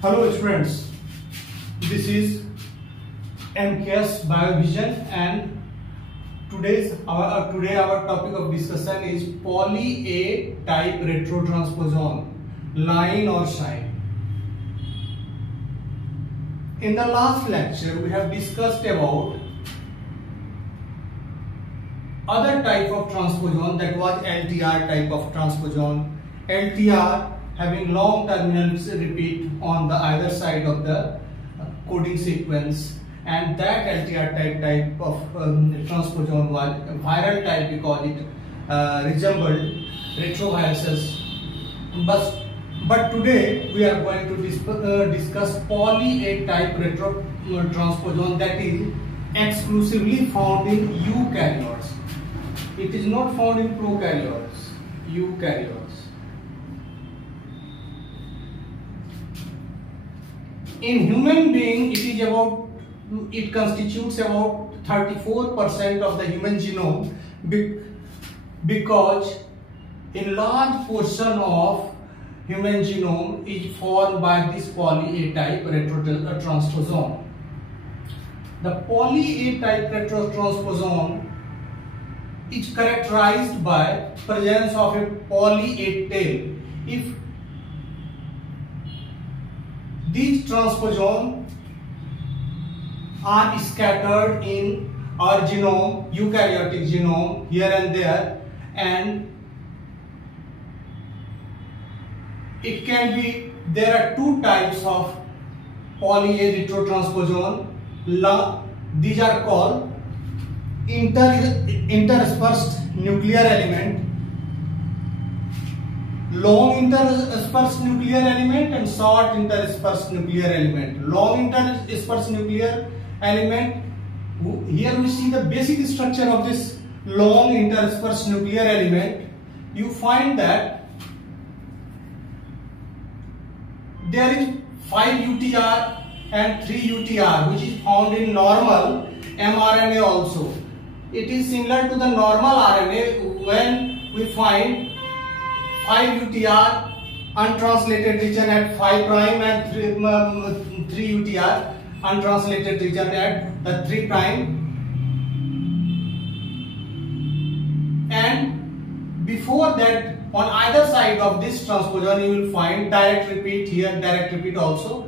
Hello students, this is MKS Biovision and today our topic of discussion is poly A type retrotransposon, line or SINE. In the last lecture we have discussed about other type of transposon, that was LTR type of transposon. LTR having long terminals repeat on the either side of the coding sequence, and that LTR type of transposon was viral type because it resembled retroviruses. But today we are going to discuss poly A type retrotransposon that is exclusively found in eukaryotes. It is not found in prokaryotes, eukaryotes. In human being, it constitutes about 34% of the human genome because a large portion of human genome is formed by this poly A type retrotransposon. The poly A type retrotransposon is characterized by presence of a poly A tail. If these transposons are scattered in our genome, eukaryotic genome, here and there, and it can be, there are two types of poly A retrotransposon. These are called interspersed nuclear element, long interspersed nuclear element, and short interspersed nuclear element. Long interspersed nuclear element, here we see the basic structure of this long interspersed nuclear element. You find that there is 5 UTR and 3 UTR, which is found in normal mRNA also. It is similar to the normal RNA when we find 5 UTR untranslated region at 5 prime and 3 UTR untranslated region at the 3 prime. And before that, on either side of this transposon you will find direct repeat, here direct repeat also.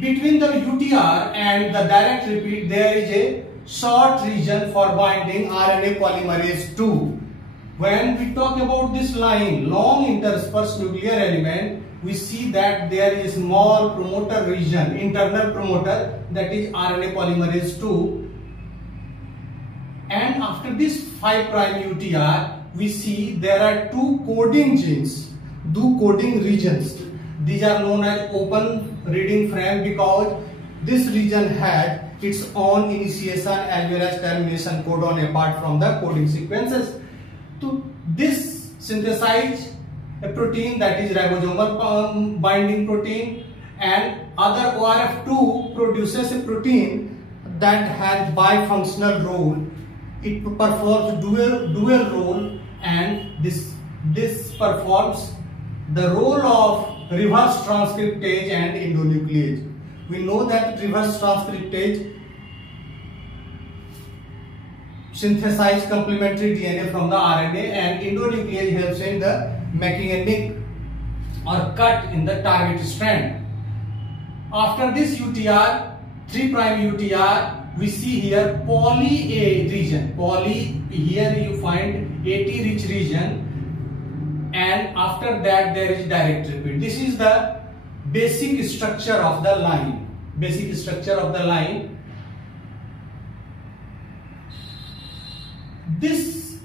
Between the UTR and the direct repeat there is a short region for binding RNA polymerase II. When we talk about this line, long interspersed nuclear element, we see that there is a small promoter region, internal promoter, that is RNA polymerase II. And after this 5' UTR, we see there are two coding genes, two coding regions. These are known as open reading frame because this region had its own initiation as well as termination codon apart from the coding sequences. To this synthesize a protein, that is ribosomal binding protein, and other ORF2 produces a protein that has bifunctional role. It performs dual role, and this performs the role of reverse transcriptase and endonuclease. We know that reverse transcriptase synthesize complementary DNA from the RNA, and endonuclease helps in the making a nick or cut in the target strand. After this UTR, 3' UTR, we see here poly A region. Poly, here you find AT rich region, and after that there is direct repeat. This is the basic structure of the line. Basic structure of the line. This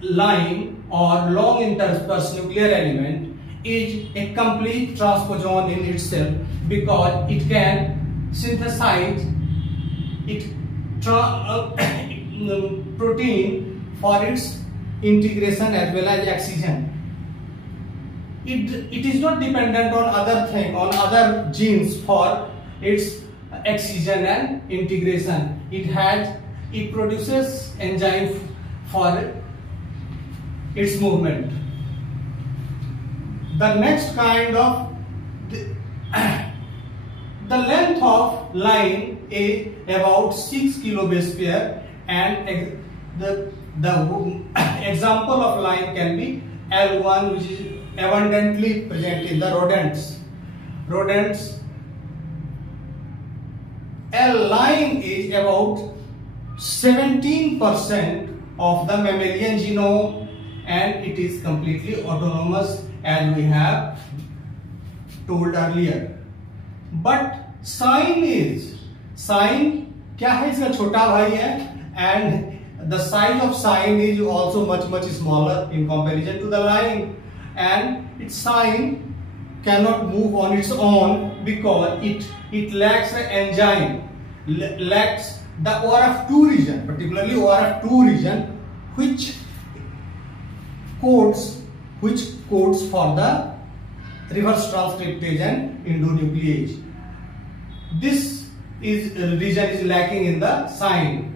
line or long interspersed nuclear element is a complete transposon in itself because it can synthesize protein for its integration as well as excision. It is not dependent on other genes for its excision and integration. It produces enzyme for its movement. The next kind of the length of line is about 6 kilobase pair, and the example of line can be L1, which is abundantly present in the rodents. L line is about 17% of the mammalian genome, and it is completely autonomous, as we have told earlier. But SINE क्या है? इसका छोटा भाई है, and the size of SINE is also much smaller in comparison to the line, and its SINE cannot move on its own because it lacks an enzyme, lacks the ORF2 region, particularly ORF2 region, which codes for the reverse transcriptase and endonuclease. This region is lacking in the SINE.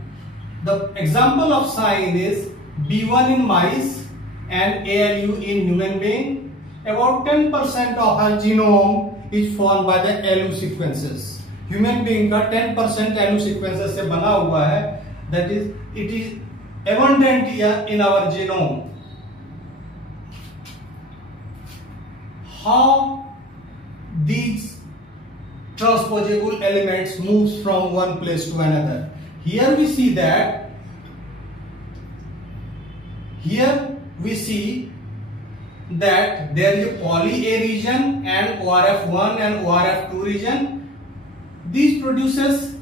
The example of SINE is B1 in mice and ALU in human being. About 10% of our genome is formed by the ALU sequences. Human being का 10% ALU sequences से बना हुआ है. That is, it is abundant here in our genome. How these transposable elements moves from one place to another? Here we see that there is a poly A region and ORF1 and ORF2 region. These produces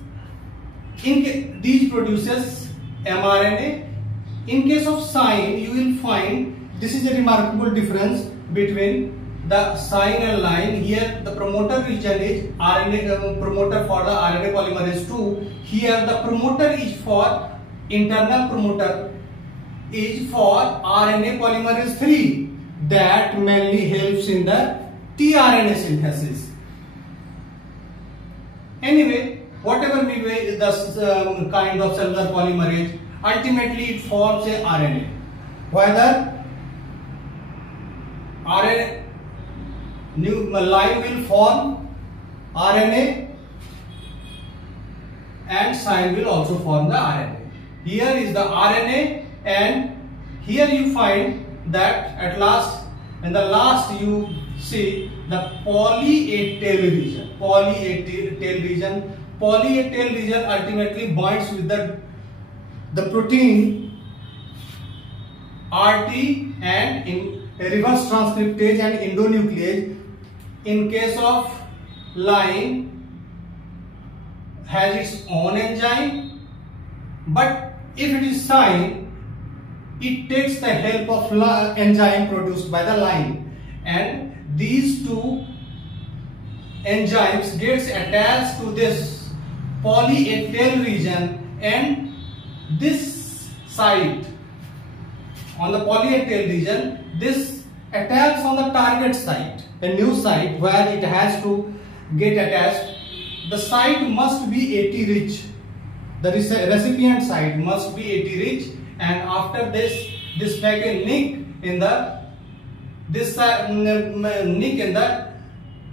mRNA. In case of SINE, you will find this is a remarkable difference between the SINE and line. Here the promoter region is RNA promoter for the RNA polymerase 2. Here the promoter is for internal promoter is for RNA polymerase 3 that mainly helps in the tRNA synthesis. Anyway, whatever be the kind of cellular polymerase, ultimately it forms a RNA. Whether RNA new line will form RNA and SINE will also form the RNA. Here is the RNA, and here you find that at last, in the last you see the poly A tail region. Poly A tail region ultimately binds with the protein RT and in reverse transcriptase and endonuclease. In case of line has its own enzyme, but if it is SINE, it takes the help of enzyme produced by the line, and these two enzymes gets attached to this poly A tail region, and this site on the poly A tail region, this attacks on the target site, a new site where it has to get attached. The site must be AT rich. The recipient site must be AT rich, and after this make a nick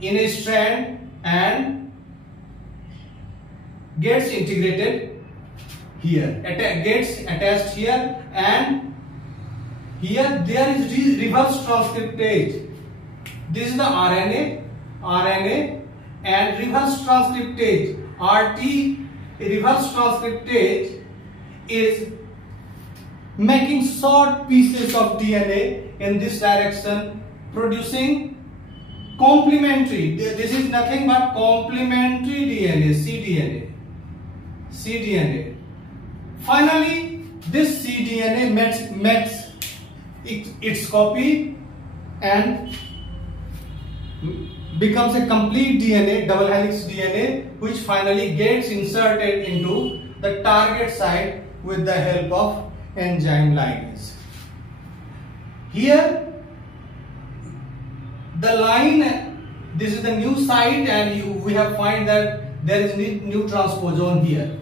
in a strand and gets integrated here, gets attached here, and here there is reverse transcriptase. This is the RNA and reverse transcriptase. RT reverse transcriptase is making short pieces of DNA in this direction, producing complementary. This is nothing but complementary DNA, cDNA. Finally, this cDNA makes its copy and becomes a complete DNA, double helix DNA, which finally gets inserted into the target site with the help of enzyme ligase. Here the line, this is the new site, and we have find that there is new transposon here.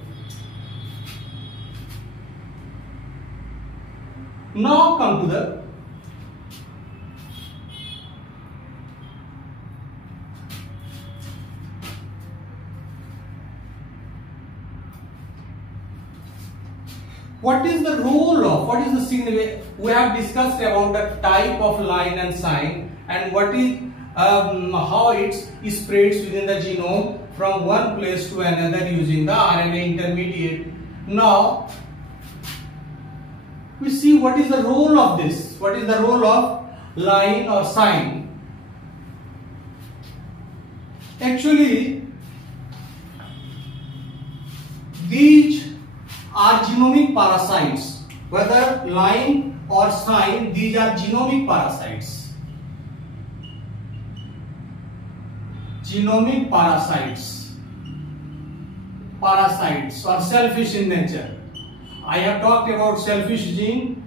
Now come to the what is the role of, what is the significance? We have discussed about the type of line and SINE and what is how it spreads within the genome from one place to another using the RNA intermediate. Now we see what is the role of this, what is the role of line or SINE. Actually, these are genomic parasites, whether line or SINE, these are genomic parasites. Genomic parasites or selfish in nature. I have talked about selfish gene.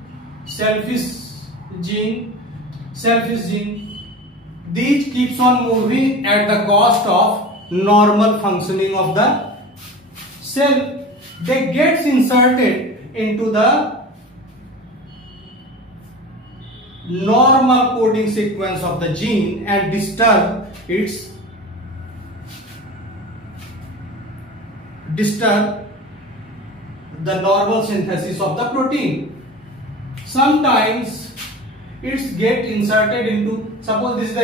These keeps on moving at the cost of normal functioning of the cell. They gets inserted into the normal coding sequence of the gene and disturb the normal synthesis of the protein. Sometimes it's get inserted into, suppose this is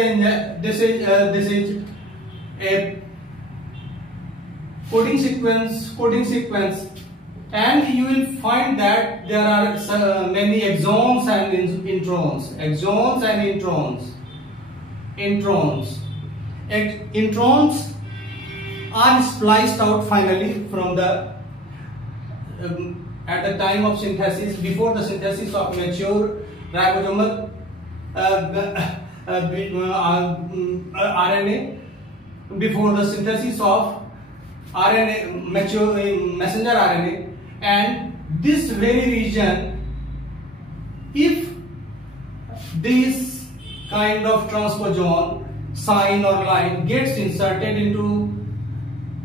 a coding sequence, and you will find that there are many exons and introns are spliced out finally from the at the time of synthesis, before the synthesis of mature ribosomal RNA, before the synthesis of RNA, mature messenger RNA, and this very region, if this kind of transposon, SINE or line gets inserted into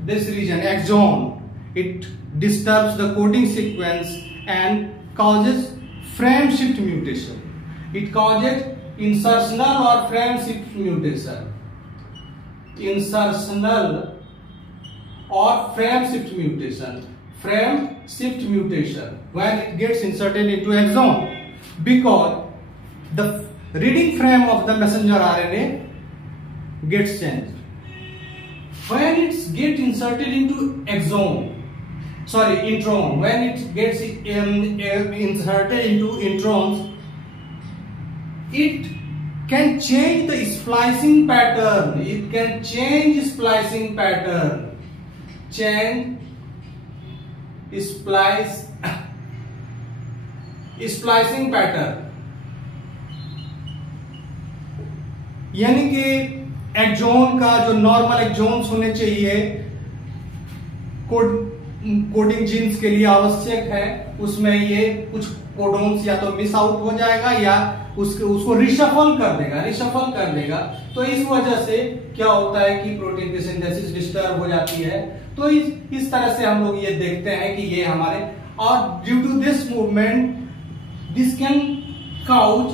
this region, exon, it disturbs the coding sequence and causes frame shift mutation. It causes insertional or frame shift mutation. Insertional or frame shift mutation. Frame shift mutation when it gets inserted into exon, because the reading frame of the messenger RNA gets changed. When it gets inserted into intron, when it gets inserted into introns, it can change the splicing pattern. It can change splicing pattern. Splicing pattern. यानी कि axon का जो normal exons होने चाहिए coding jeans के लिए आवश्यक है, उसमें ये कुछ कोडोन्स या तो मिस आउट हो जाएगा या उसको रिशफल कर देगा। तो इस वजह से क्या होता है कि प्रोटीन की सिंथेसिस डिस्टर्ब हो जाती है। तो इस तरह से हम लोग ये देखते हैं कि ये हमारे, और due to this movement this can cause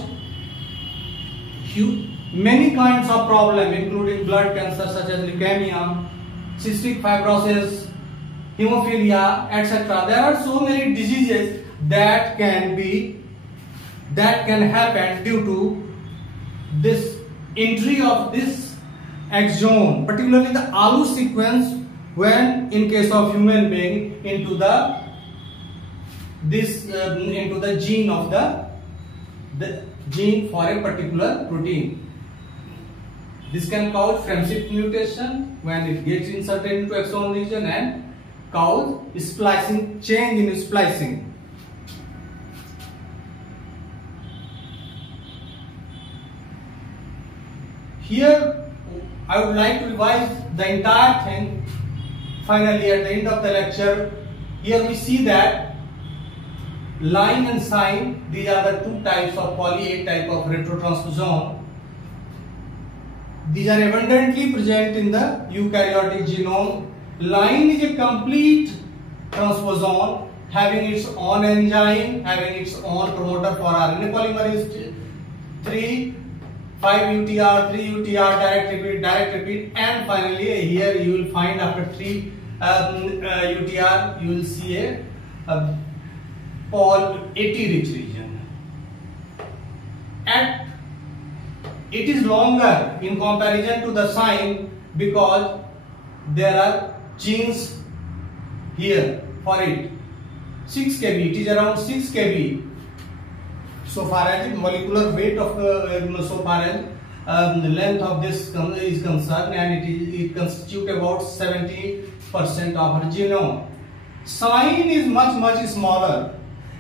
many kinds of problem, including blood cancer such as leukemia, cystic fibrosis, hemophilia, etc. There are so many diseases that can happen due to this entry of this exon, particularly the ALU sequence, when in case of human being into the gene of the gene for a particular protein. This can cause frame shift mutation when it gets inserted into exon region and cause splicing, change in splicing. Here I would like to revise the entire thing. Finally, at the end of the lecture, here we see that line and SINE, these are the two types of poly A type of retrotransposon. These are abundantly present in the eukaryotic genome. Line is a complete transposon having its own enzyme, having its own promoter for RNA polymerase 3, 5-UTR, 3-UTR, direct repeat, and finally here you will find after 3 UTR you will see a AT rich region. And it is longer in comparison to the SINE because there are genes here for it. 6 kb, it is around 6 kb. So far as the molecular weight of so far as the length of this is concerned, and it constitutes about 70% of our genome. SINE is much smaller.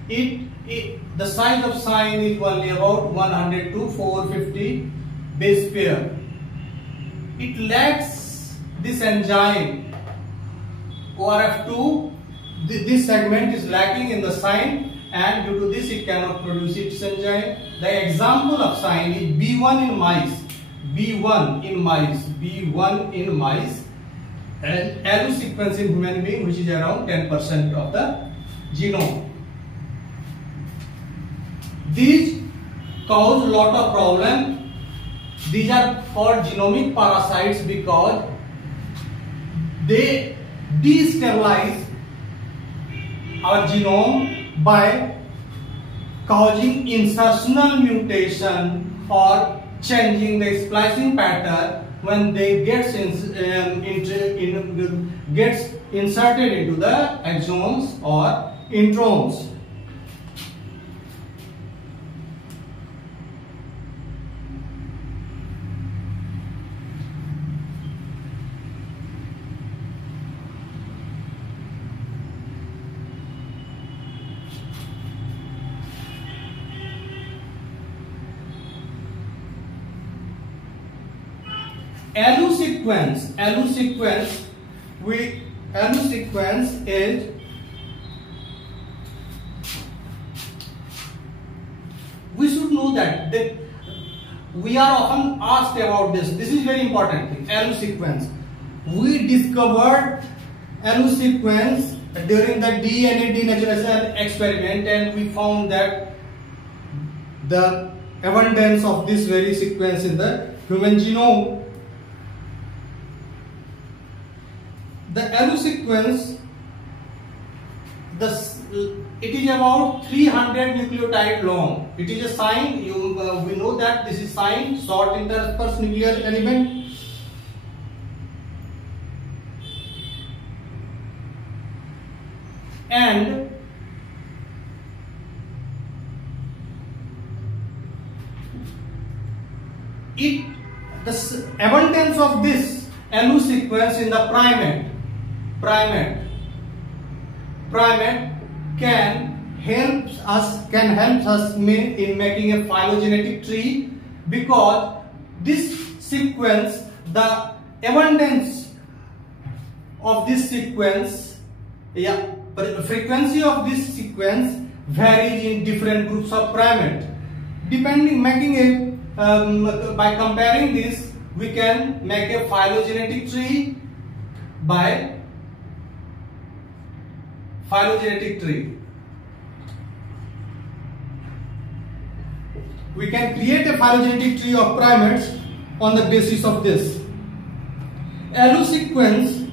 The size of SINE is only about 100 to 450 base pair. It lacks this enzyme ORF2. This segment is lacking in the SINE, and due to this it cannot produce its enzyme. The example of SINE is B1 in mice, and ALU sequence in human being, which is around 10% of the genome. These cause a lot of problem. These are called genomic parasites because they destabilize our genome by causing insertional mutation or changing the splicing pattern when they gets inserted into the exons or intrones. ALU sequence is we should know that we are often asked about this. This is very important thing. ALU sequence. We discovered ALU sequence during the DNA denaturation experiment, and we found that the abundance of this very sequence in the human genome. The ALU sequence, it is about 300 nucleotide long. It is a SINE. We know that this is SINE, short interspersed nuclear element. And the abundance of this ALU sequence in the primate can help us in making a phylogenetic tree, because this sequence, the abundance of this sequence, frequency of this sequence varies in different groups of primate. By comparing this, we can make a phylogenetic tree by phylogenetic tree. We can create a phylogenetic tree of primates on the basis of this. ALU sequence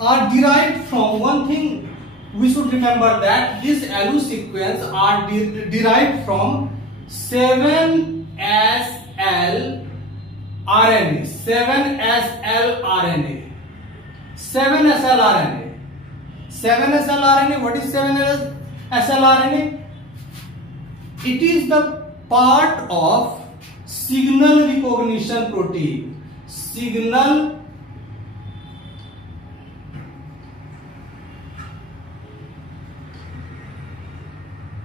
are derived from one thing. We should remember that this ALU sequence are derived from 7SL RNA. 7SL RNA. What is 7SL RNA? It is the part of signal recognition protein. Signal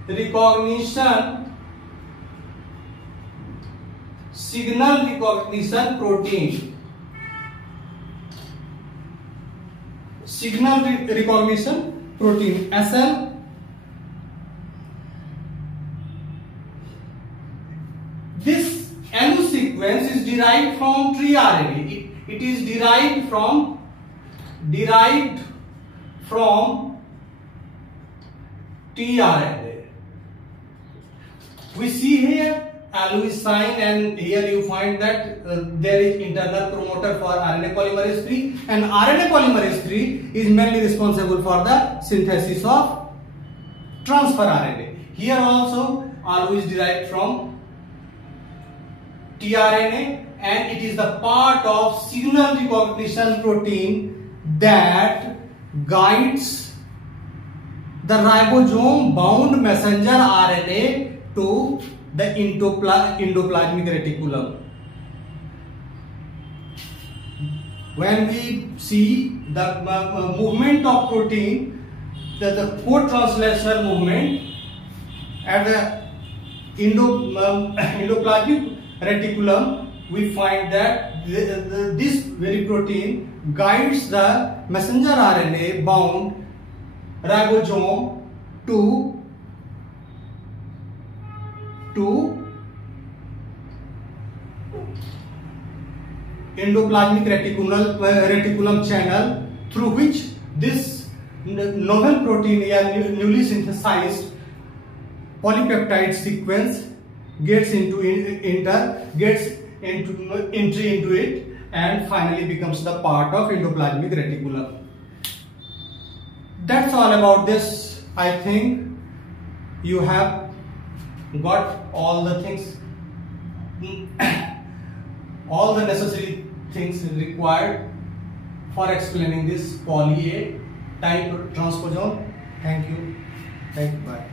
recognition protein. Signal recognition protein, SL. This ALU sequence is derived from tRNA. It is derived from tRNA. We see here ALU is SINE, and here you find that there is internal promoter for RNA polymerase III, and RNA polymerase III is mainly responsible for the synthesis of transfer RNA. Here also RO is derived from tRNA, and it is the part of signal recognition protein that guides the ribosome bound messenger RNA to the endoplasmic reticulum. When we see the movement of protein, the co-translational movement at the endoplasmic reticulum, we find that this very protein guides the messenger RNA bound ribosome to endoplasmic reticulum channel, through which this novel protein newly synthesized polypeptide sequence gets entry into it and finally becomes the part of endoplasmic reticulum. That's all about this. I think you have got all the things, all the necessary things required for explaining this poly A type transposon. Thank you. Bye.